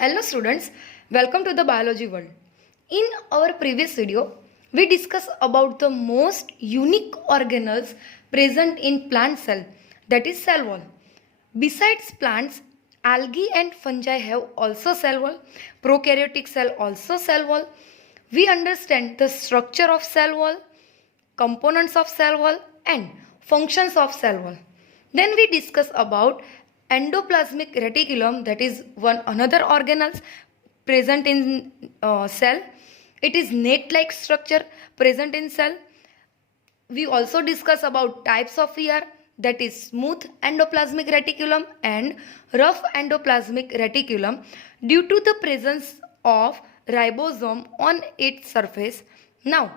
Hello students, welcome to the biology world. In our previous video, we discussed about the most unique organelles present in plant cell, that is cell wall. Besides plants, algae and fungi have also cell wall, prokaryotic cell also cell wall. We understand the structure of cell wall, components of cell wall and functions of cell wall. Then we discuss about endoplasmic reticulum, that is one another organelles present in cell. It is net-like structure present in cell. We also discuss about types of ER, that is smooth endoplasmic reticulum and rough endoplasmic reticulum due to the presence of ribosome on its surface. Now,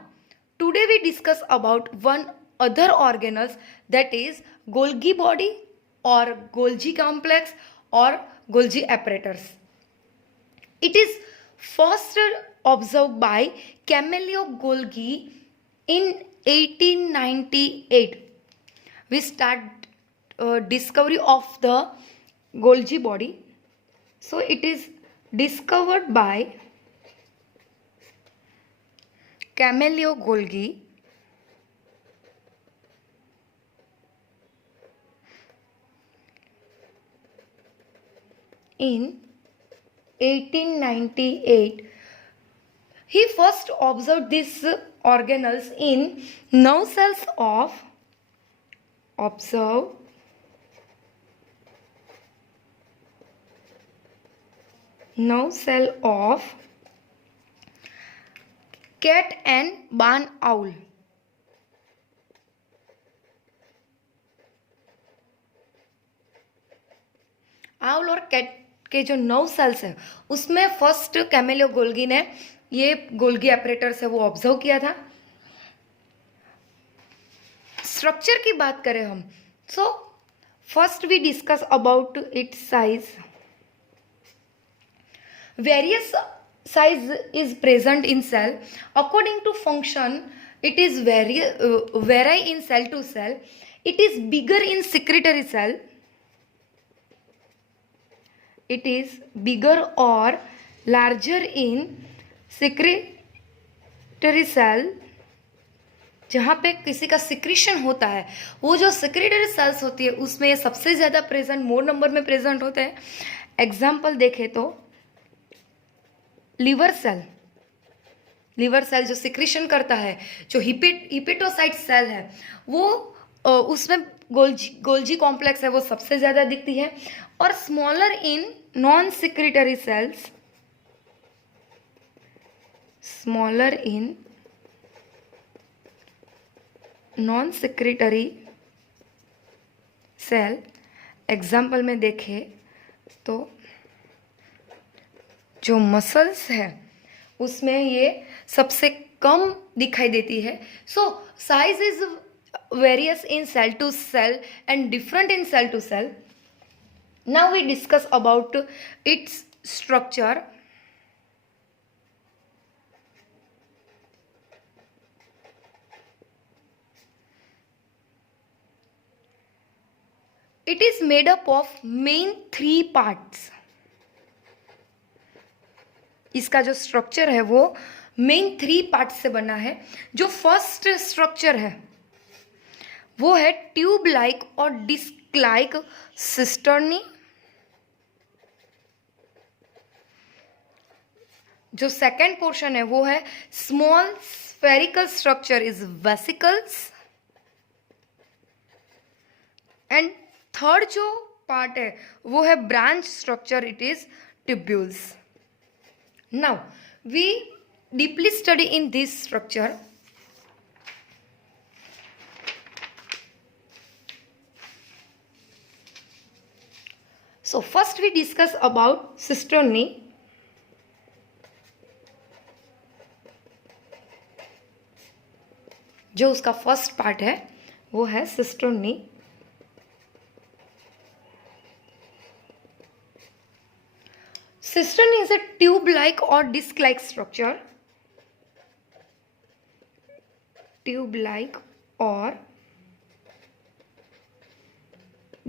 today we discuss about one other organelles, that is Golgi body or Golgi complex or Golgi apparatus. It is first observed by Camillo Golgi in 1898. We start discovery of the Golgi body. So it is discovered by Camillo Golgi in 1898. He first observed these organelles in nerve cells of nerve cell of cat and barn owl. Owl और कैट के जो nerve cells है उसमें first Camillo Golgi ने ये गोल्गी एपरेटर्स है वो ऑब्जर्व किया था. स्ट्रक्चर की बात करें हम, so first we discuss about its size. Various size is present in cell. According to function, it is vary in cell to cell. It is bigger in secretory cell. It is bigger or larger in secretory cell. जहाँ पे किसी का सिक्रीशन होता है वो जो secretary sales होती है उसमें ये सबसे ज़्यादा प्रेजेंट, मोर नंबर में प्रेजेंट होते हैं. एग्जाम्पल देखें तो लीवर सेल जो सिक्रीशन करता है, जो हिपेटोसाइट सेल है वो उसमें गोल्जी कॉम्प्लेक्स है वो सबसे ज़्यादा दिखती है. और smaller in non secretory cells, smaller in non secretory cell. Example में देखें तो जो मसल्स है उसमें ये सबसे कम दिखाई देती है. So size is various in cell to cell and different in cell to cell. Now we discuss about its structure. It is made up of main 3 parts. इसका जो स्ट्रक्चर है वो मेन 3 पार्ट से बना है. जो फर्स्ट स्ट्रक्चर है वो है ट्यूब लाइक और डिस्क लाइक सिस्टर्नी. जो सेकेंड पोर्शन है वो है small spherical structure is vesicles. And third जो पार्ट है वो है branch structure, it is tubules. Now, we deeply study in this structure. So, first we discuss about cisternae. जो उसका फर्स्ट पार्ट है वो है cisternae. Cistern is a tube-like or disc-like structure. Tube-like or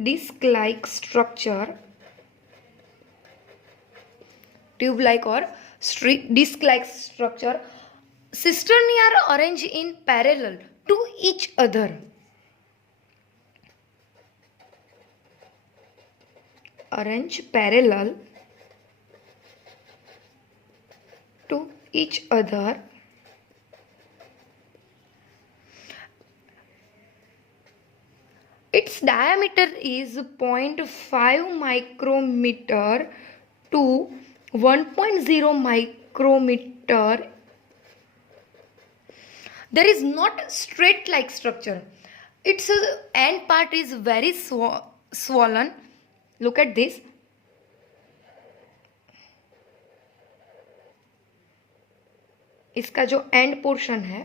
disc-like structure tube-like or disc-like structure. Cisternae are arranged in parallel to each other. Arrange parallel to each other. Its diameter is 0.5 micrometer to 1.0 micrometer. There is not straight like structure. Its end part is very swollen. Look at this. इसका जो end portion है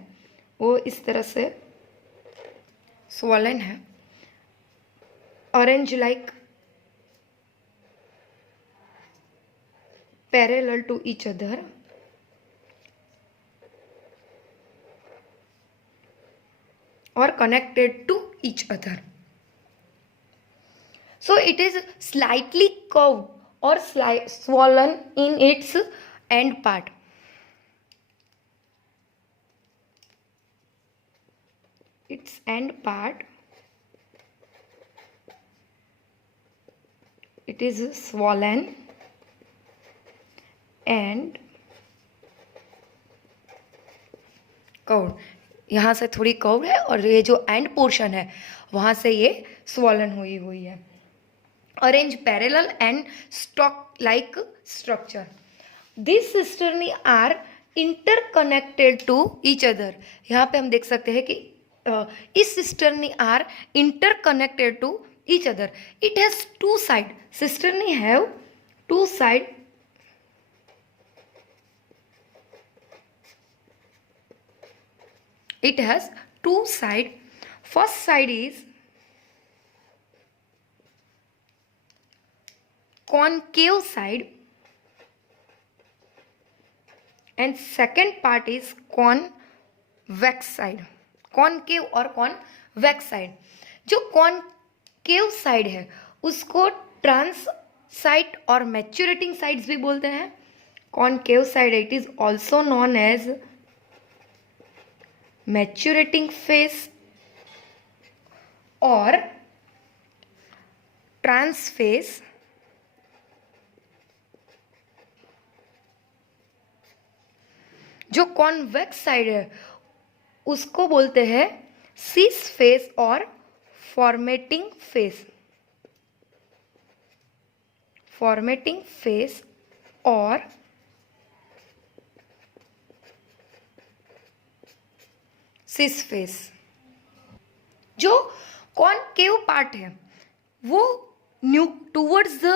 वो इस तरह से swollen है. Orange like parallel to each other. Or connected to each other. So it is slightly curved or swollen in its end part. Its end part, it is swollen and curved. यहाँ से थोड़ी कर्व है और ये जो एंड पोर्शन है वहाँ से ये स्वॉलन हुई है. Arrange parallel and stock like structure. This cisternae are interconnected to each other. यहाँ पे हम देख सकते हैं कि इस cisternae are interconnected to each other. It has two side. Cisternae have two side. It has two sides. First side is concave side and second part is convex side. Concave और convex side. जो concave side है उसको transite और maturating sides भी बोलते हैं. Concave side it is also known as maturating face और trans face. जो कॉन्वेक्स साइड है उसको बोलते हैं सीस फेस और फॉर्मेटिंग फेस. फॉर्मेटिंग फेस और सिस फेस. जो कॉनकेव पार्ट है वो टूवर्ड्स द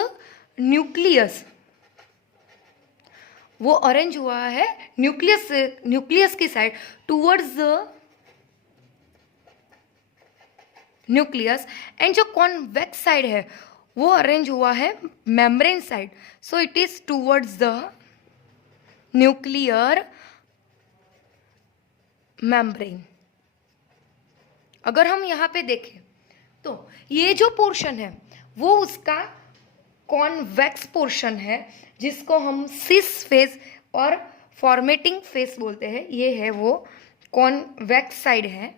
न्यूक्लियस, वो अरेंज हुआ है न्यूक्लियस की side towards the nucleus. And जो कॉन्वेक्स साइड है वो अरेंज हुआ है membrane side. So it is towards the nuclear membrane. अगर हम यहाँ पे देखें तो ये जो पोर्शन है वो उसका कॉन्वेक्स पोर्शन है जिसको हम सिस फेस और फॉर्मेटिंग फेस बोलते हैं. ये है वो कॉन्वेक्स साइड है.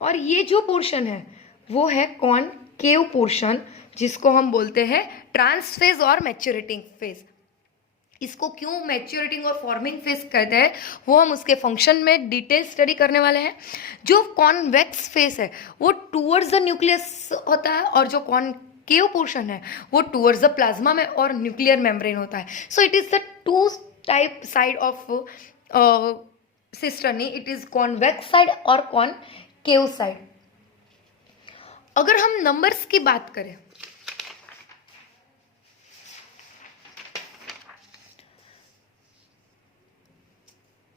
और ये जो पोर्शन है वो है कॉनकेव पोर्शन जिसको हम बोलते हैं ट्रांस फेज और मैच्योरेटिंग फेज. इसको क्यों मैच्योरेटिंग और फॉर्मिंग फेज कहते हैं वो हम उसके फंक्शन में डिटेल स्टडी करने वाले हैं. जो कॉन्वेक्स फेस है वो टूवर्ड्स द न्यूक्लियस होता है और जो कॉनकेव पोर्शन है वो टूवर्ड्स द प्लाज्मा में और न्यूक्लियर मेम्ब्रेन होता है. So it is the two type side of cisternae. It is convex side और कॉनकेव साइड. अगर हम नंबर्स की बात करें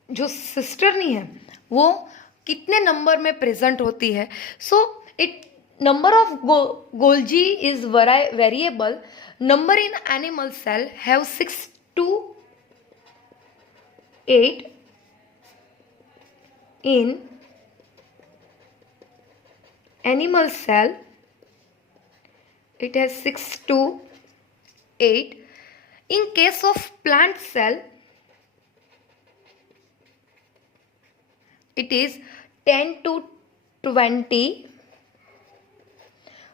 जो सिस्टर्नी है वो कितने नंबर में प्रेजेंट होती है. So it number of Golgi is variable. Number in animal cell have 6 to 8 in animal cell. It has 6 to 8. In case of plant cell, it is 10 to 20,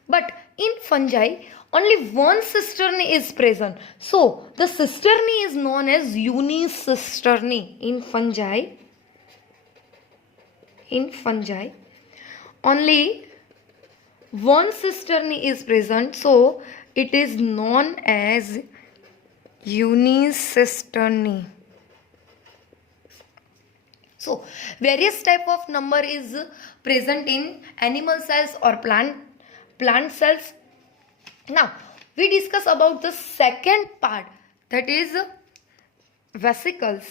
but in fungi only one cisternae is present, so the cisternae is known as unicisternae. In fungi only one cisternae is present, so it is known as unicisternae. So various type of number is present in animal cells or plant cells. Now we discuss about the second part, that is vesicles.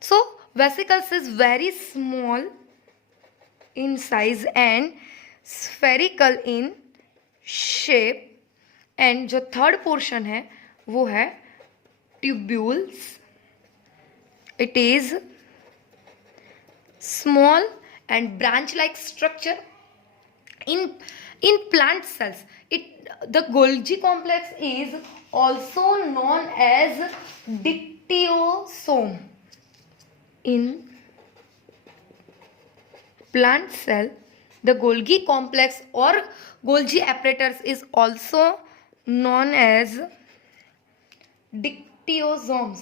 So vesicles is very small in size and spherical in shape, and जो third portion है वो है tubules. It is small and branch like structure. In plant cells, the Golgi complex is also known as dictyosome. In plant cell, the Golgi complex or Golgi apparatus is also known as dictyosomes.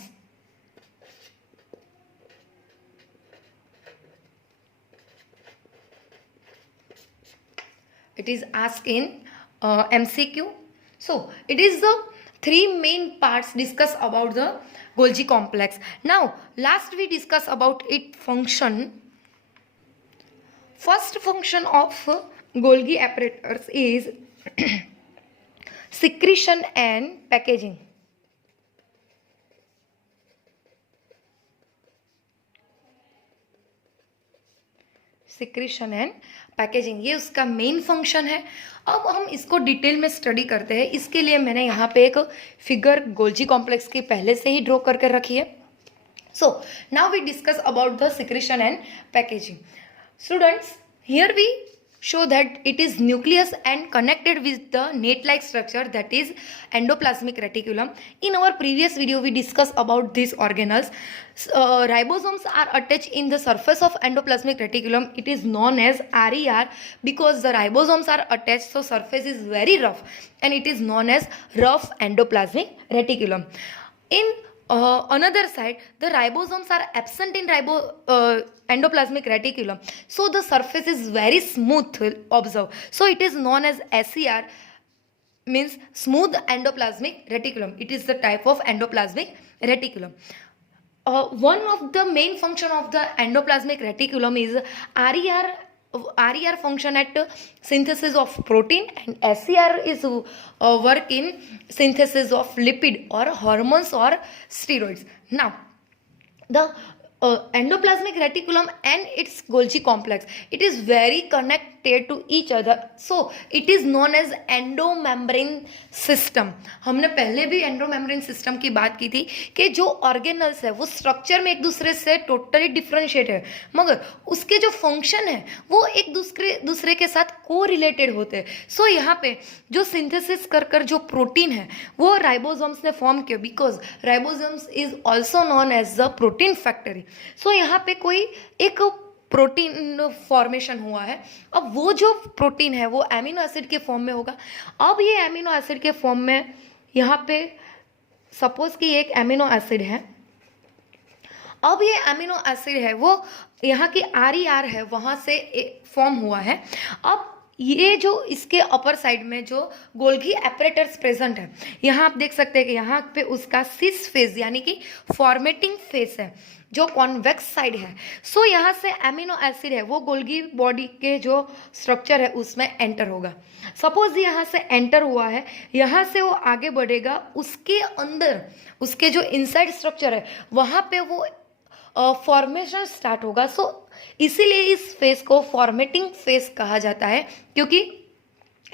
It is asked in MCQ. So it is the three main parts discussed about the Golgi complex. Now last we discuss about its function. First function of Golgi apparatus is secretion and packaging. Secretion and packaging, ये उसका main function है. अब हम इसको डिटेल में स्टडी करते हैं. इसके लिए मैंने यहाँ पे एक फिगर गोल्जी कॉम्प्लेक्स की पहले से ही ड्रॉ करके रखी है. So now we discuss about the secretion and packaging. Students, here we show that it is nucleus and connected with the net-like structure, that is endoplasmic reticulum. In our previous video we discussed about these organelles. Ribosomes are attached in the surface of endoplasmic reticulum. It is known as RER because the ribosomes are attached, so surface is very rough and it is known as rough endoplasmic reticulum. In another side, the ribosomes are absent in endoplasmic reticulum, so the surface is very smooth. Observe, so it is known as SER, means smooth endoplasmic reticulum. It is the type of endoplasmic reticulum. One of the main function of the endoplasmic reticulum is RER function at synthesis of protein, and SER is work in synthesis of lipid or hormones or steroids. Now the endoplasmic reticulum and its Golgi complex, it is very connected to each other, so it is known as endomembrane system. हमने पहले भी endomembrane system की बात की थी कि जो ऑर्गेनल्स है वो स्ट्रक्चर में एक दूसरे से टोटली डिफरेंशिएट है, मगर उसके जो फंक्शन है वो एक दूसरे के साथ को रिलेटेड होते हैं. सो यहाँ पे जो सिंथेसिस कर जो प्रोटीन है वो राइबोसोम्स ने फॉर्म किया, because ribosomes is also known as the protein factory. So यहाँ पे कोई एक प्रोटीन फॉर्मेशन हुआ है. अब वो जो प्रोटीन है वो एमिनो एसिड के फॉर्म में होगा. अब ये एमिनो एसिड के फॉर्म में यहाँ पे सपोज कि एक एमिनो एसिड है. अब ये एमिनो एसिड है वो यहाँ की RER है वहाँ से फॉर्म हुआ है. अब ये जो इसके अपर साइड में जो गोल्गी एपरेटर्स प्रेजेंट है, यहाँ आप देख सकते हैं कि यहाँ पे उसका सिस फेज यानी कि फॉर्मेटिंग फेस है जो कॉन्वेक्स साइड है. सो यहाँ से एमिनो एसिड है वो गोल्गी बॉडी के जो स्ट्रक्चर है उसमें एंटर होगा. सपोज यहाँ से एंटर हुआ है, यहाँ से वो आगे बढ़ेगा, उसके अंदर उसके जो इनसाइड स्ट्रक्चर है वहाँ पे वो फॉर्मेशन स्टार्ट होगा. सो इसीलिए इस फेज को फॉर्मेटिंग फेज कहा जाता है, क्योंकि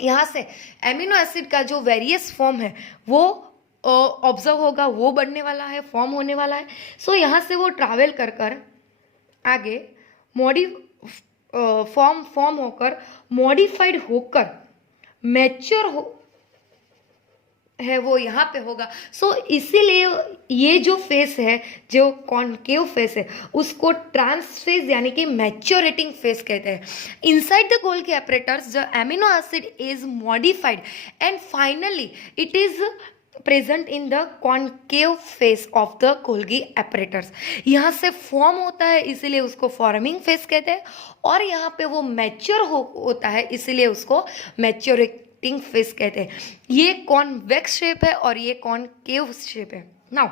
यहाँ से एमिनो एसिड का जो वेरियस फॉर्म है वो ऑब्जर्व होगा, वो बढ़ने वाला है, फॉर्म होने वाला है. सो यहाँ से वो ट्रैवल कर आगे फॉर्म होकर मॉडिफाइड होकर मैच्योर हो है वो यहाँ पे होगा। सो इसीलिए ये जो फेस है, जो कॉनकेव फेस है, उसको ट्रांस फेज यानी कि मैच्योरेटिंग फेस कहते हैं। Inside the Golgi apparatus the amino acid is modified and finally it is present in the concave face of the Golgi apparatus। यहाँ से फॉर्म होता है इसीलिए उसको फॉर्मिंग फेस कहते हैं, और यहाँ पे वो मैच्योर होता है इसीलिए उसको मैच्योरेटिंग फेस कहते हैं। ये कॉन्वेक्स शेप है और ये कॉनकेव शेप है। Now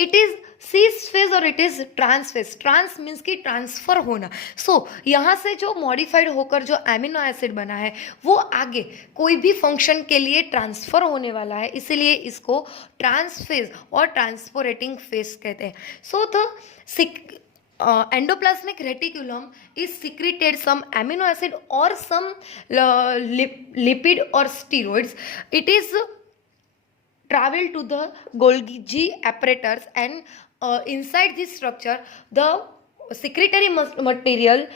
it is cis phase और it is trans phase. Trans means कि ट्रांसफर होना। सो यहाँ से जो मॉडिफाइड होकर जो एमिनो एसिड बना है वो आगे कोई भी फंक्शन के लिए ट्रांसफर होने वाला है, इसीलिए इसको ट्रांस फेज और ट्रांसपोरेटिंग फेज कहते हैं। So the endoplasmic reticulum is secreted some amino acid or some lipid or steroids. It is travel to the Golgi apparatus, and inside this structure the secretory material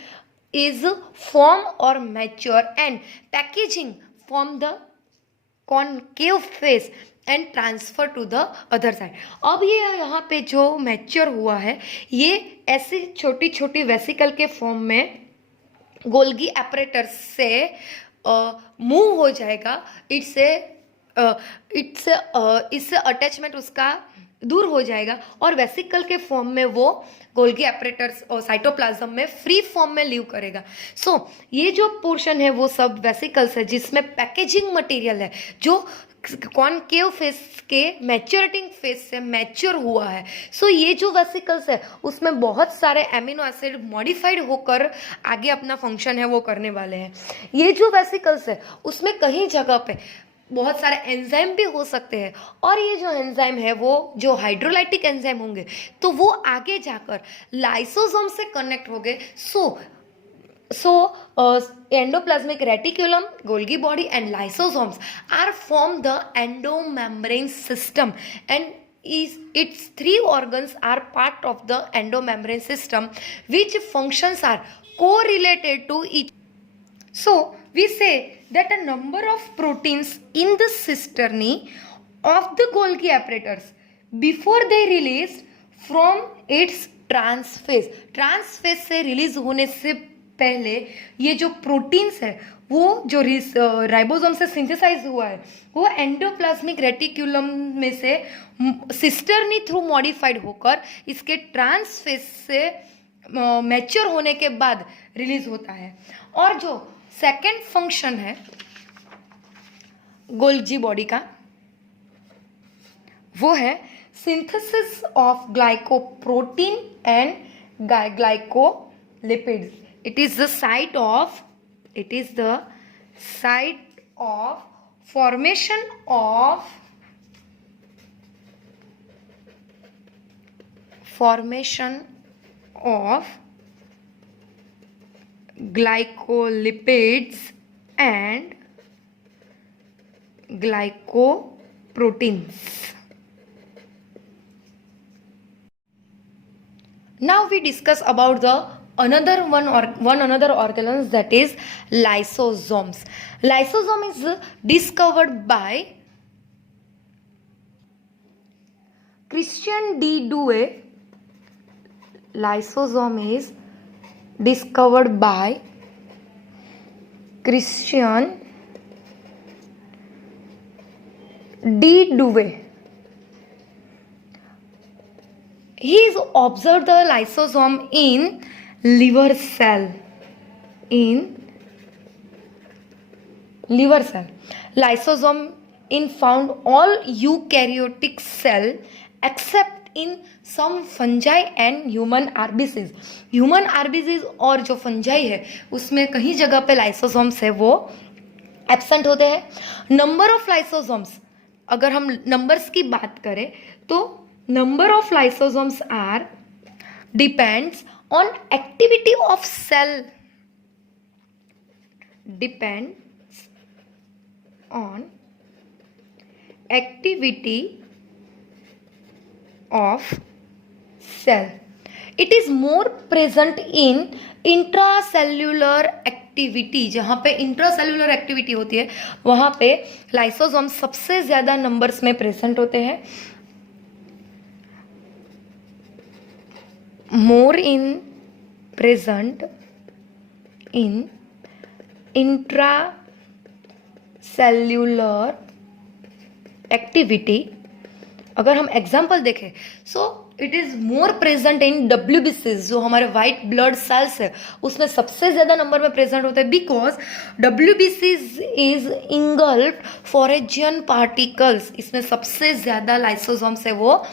is form or mature and packaging from the concave face and transfer to the other side. अब ये यहाँ पे जो मैच्योर हुआ है ये ऐसी छोटी छोटी वेसिकल के फॉर्म में गोल्गी apparatus से मूव हो जाएगा। इससे अटैचमेंट उसका दूर हो जाएगा और वेसिकल के फॉर्म में वो गोल्गी apparatus और साइटोप्लाज्म में फ्री फॉर्म में लीव करेगा। सो ये जो पोर्शन है वो सब वेसिकल्स है जिसमें पैकेजिंग मटेरियल है जो कॉनकेव फेस के मैच्योरेटिंग फेस से मैच्योर हुआ है। सो ये जो वेसिकल्स है उसमें बहुत सारे एमिनो एसिड मॉडिफाइड होकर आगे अपना फंक्शन है वो करने वाले हैं। ये जो वेसिकल्स है उसमें कहीं जगह पे बहुत सारे एंजाइम भी हो सकते हैं, और ये जो एंजाइम है वो जो हाइड्रोलाइटिक एंजाइम होंगे तो वो आगे जाकर लाइसोसोम से कनेक्ट होंगे। So endoplasmic reticulum, Golgi body and lysosomes are form the endomembrane system, and its three organs are part of the endomembrane system which functions are correlated to each. So we say that a number of proteins in the cisternae of the Golgi apparatus before they released from its trans phase. Trans phase से रिलीज होने से पहले ये जो प्रोटीन्स है वो जो राइबोसोम से सिंथेसाइज हुआ है वो एंडोप्लाज्मिक रेटिक्यूलम में से सिस्टर्नी थ्रू मॉडिफाइड होकर इसके ट्रांसफेज से मैच्योर होने के बाद रिलीज होता है। और जो सेकेंड फंक्शन है गोल्जी बॉडी का वो है synthesis of glycoprotein and glycolipids. It is the site of formation of glycolipids and glycoproteins. Now we discuss about the another organelles, that is lysosomes. Lysosome is discovered by Christian D. Dewey. Lysosome is discovered by Christian D. Dewey. He is observed the lysosome in liver cell. Lysosome in found all eukaryotic cell except in some fungi and human RBCs. Human RBCs और जो फंजाई है उसमें कहीं जगह पे लाइसोसोम्स है वो एब्सेंट होते हैं। नंबर ऑफ लाइसोसोम्स, अगर हम नंबर्स की बात करें तो number of lysosomes are depends on activity of cell, depends on activity of cell। It is more present in intracellular activity. जहाँ पे इंट्रासेल्यूलर एक्टिविटी होती है वहाँ पे लाइसोसोम सबसे ज़्यादा नंबर्स में प्रेजेंट होते हैं. More in present in intracellular activity. अगर हम एग्जाम्पल देखें so it is more present in WBCs, जो हमारे वाइट ब्लड सेल्स है उसमें सबसे ज्यादा नंबर में प्रेजेंट होते हैं, because WBCs is engulf foreign particles. इसमें सबसे ज्यादा लाइसोसोम्स है वो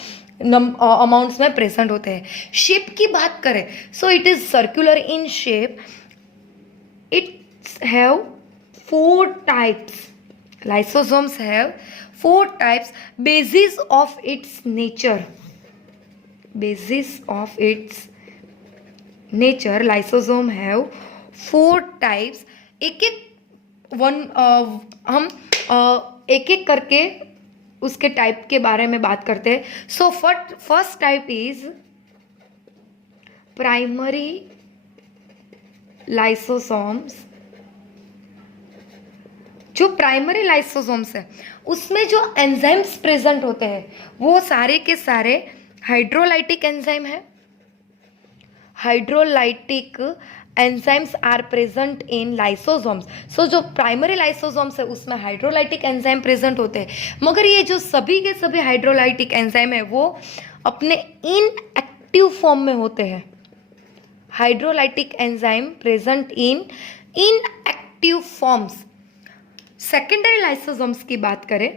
अमाउंट्स में प्रेजेंट होते हैं. शेप की बात करें सो it is circular in shape. It have 4 types. Lysosomes have 4 types. Basis of its nature. Lysosome have 4 types. एक एक करके उसके टाइप के बारे में बात करते हैं. So first type is primary lysosomes. जो प्राइमरी लाइसोसोम्स है उसमें जो एंजाइम्स प्रेजेंट होते हैं वो सारे के सारे हाइड्रोलाइटिक एंजाइम है. Hydrolytic enzymes are present in lysosomes. So जो प्राइमरी लाइसोसोम्स है उसमें हाइड्रोलाइटिक एंजाइम प्रेजेंट होते हैं, मगर ये जो सभी के सभी हाइड्रोलाइटिक एंजाइम है वो अपने इनएक्टिव फॉर्म में होते हैं. Hydrolytic enzyme present in inactive forms. Secondary lysosomes की बात करें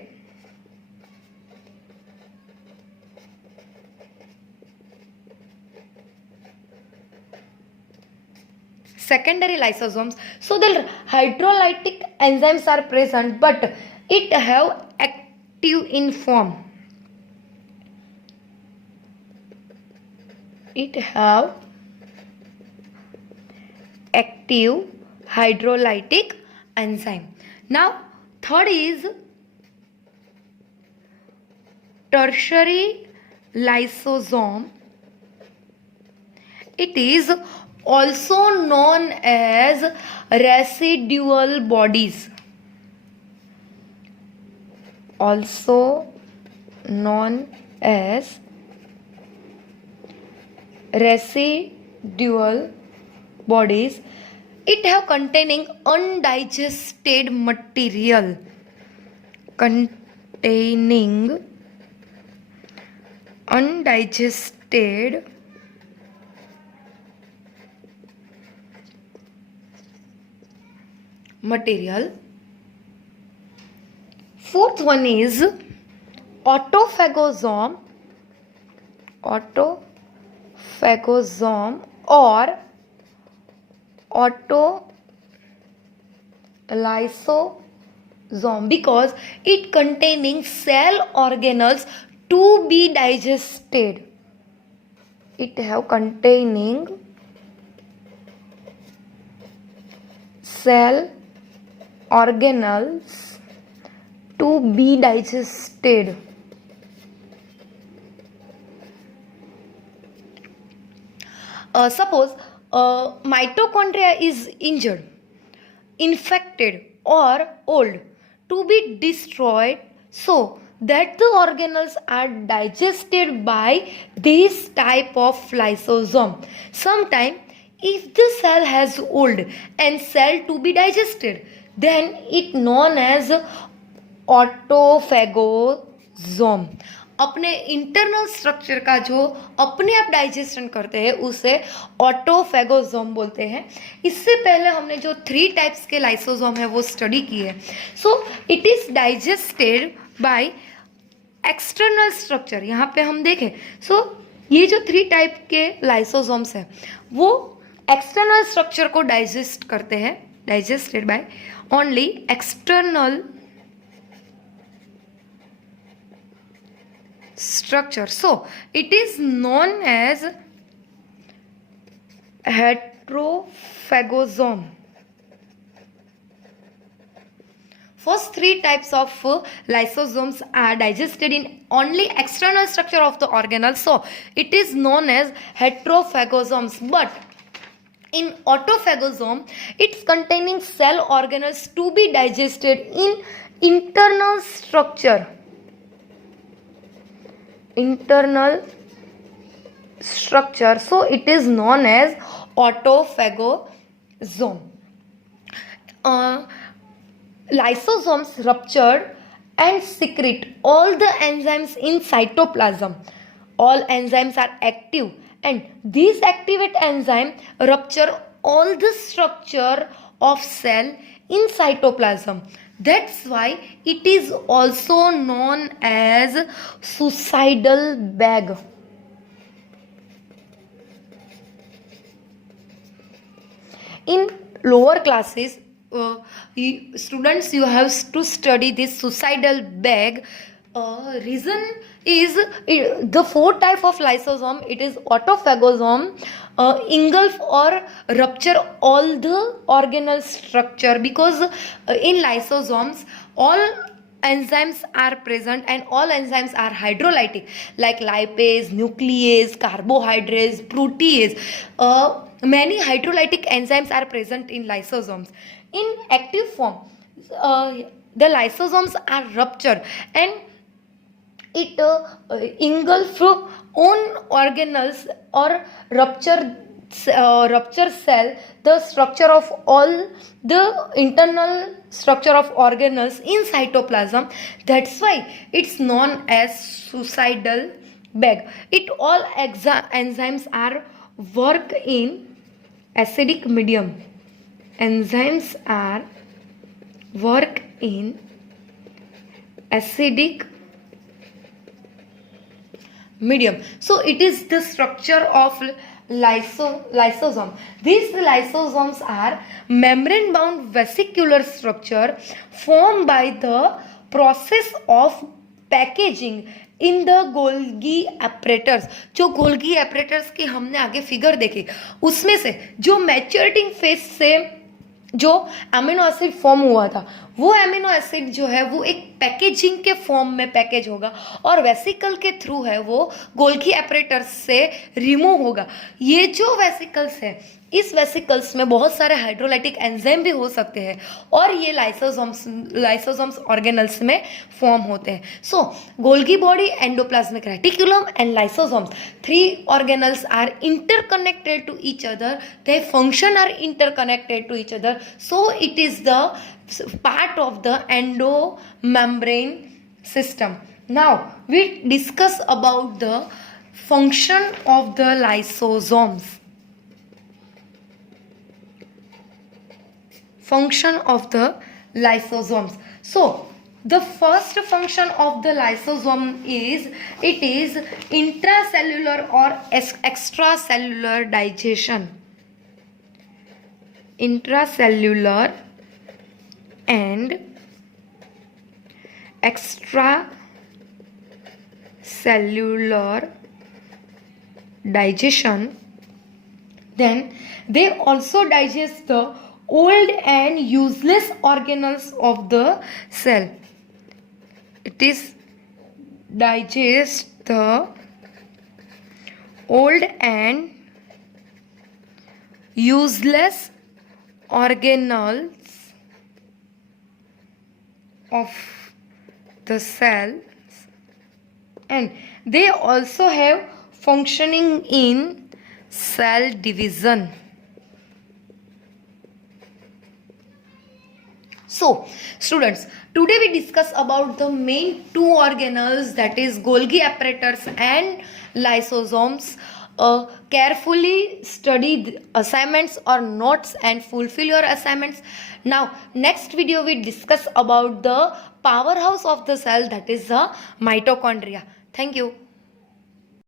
secondary lysosomes, so the hydrolytic enzymes are present but it have active in form. It have active hydrolytic enzyme. Now third is tertiary lysosome. It is also known as residual bodies. Also known as residual bodies. It have containing undigested material. Containing undigested material. Fourth one is autophagosome. Autophagosome or autolysosome because it containing cell organelles to be digested. It have containing cell organelles to be digested. Suppose mitochondria is injured, infected or old, to be destroyed so that the organelles are digested by this type of lysosome. Sometimes if the cell has old and cell to be digested, then it known as autophagosome. अपने internal structure का जो अपने आप डाइजेशन करते हैं उसे ऑटोफेगोसोम बोलते हैं. इससे पहले हमने जो 3 टाइप्स के लाइसोसोम है वो स्टडी की है. So it is digested by external structure. यहाँ पे हम देखें सो ये जो 3 टाइप के लाइसोसोम्स है वो एक्सटर्नल स्ट्रक्चर को डाइजेस्ट करते हैं. Digested by only external structure. So it is known as heterophagosome. First three types of lysosomes are digested in only external structure of the organelle. So it is known as heterophagosomes. But in autophagosome, it's containing cell organelles to be digested in internal structure. So it is known as autophagosome. Lysosomes rupture and secrete all the enzymes in cytoplasm. All enzymes are active, and these activate enzyme rupture all the structure of cell in cytoplasm. That's why it is also known as suicidal bag. In lower classes, students, you have to study this suicidal bag. Reason is the fourth type of lysosome, it is autophagosome, engulf or rupture all the organelle structure, because in lysosomes all enzymes are present, and all enzymes are hydrolytic, like lipase, nuclease, carbohydrates, protease. Many hydrolytic enzymes are present in lysosomes. In active form, the lysosomes are ruptured and it engulf own organelles or rupture cell, the structure of all the internal structure of organelles in cytoplasm. That's why it's known as suicidal bag. It all enzymes are work in acidic medium. Enzymes are work in acidic medium. So it is the structure of lysosome. These lysosomes are membrane bound vesicular structure formed by the process of packaging in the Golgi एपरेटर्स. जो गोल्गी एपरेटर्स की हमने आगे फिगर देखी, उसमें से जो मैच्योरिटिंग फेज से जो अमीनो एसिड फॉर्म हुआ था, वो अमीनो एसिड जो है वो एक पैकेजिंग के फॉर्म में पैकेज होगा और वेसिकल के थ्रू है वो गोल्गी एपरेटर्स से रिमूव होगा. ये जो वेसिकल्स है, इस वेसिकल्स में बहुत सारे हाइड्रोलाइटिक एंजाइम भी हो सकते हैं और ये लाइसोसोम्स ऑर्गेनल्स में फॉर्म होते हैं. So Golgi body, endoplasmic reticulum and lysosomes, three organelles are interconnected to each other. their function are interconnected to each other, so it is the part of the endomembrane system. Now we discuss about the function of the lysosomes. Function of the lysosomes. So the first function of the lysosome is, it is intracellular or extracellular digestion. Intracellular and extracellular digestion. Then they also digest the old and useless organelles of the cell. It is digest the old and useless organelles of the cells, and they also have functioning in cell division. So students, today we discuss about the main two organelles, that is Golgi apparatus and lysosomes. Carefully study the assignments or notes and fulfill your assignments. Now next video we discuss about the powerhouse of the cell, that is the mitochondria. Thank you.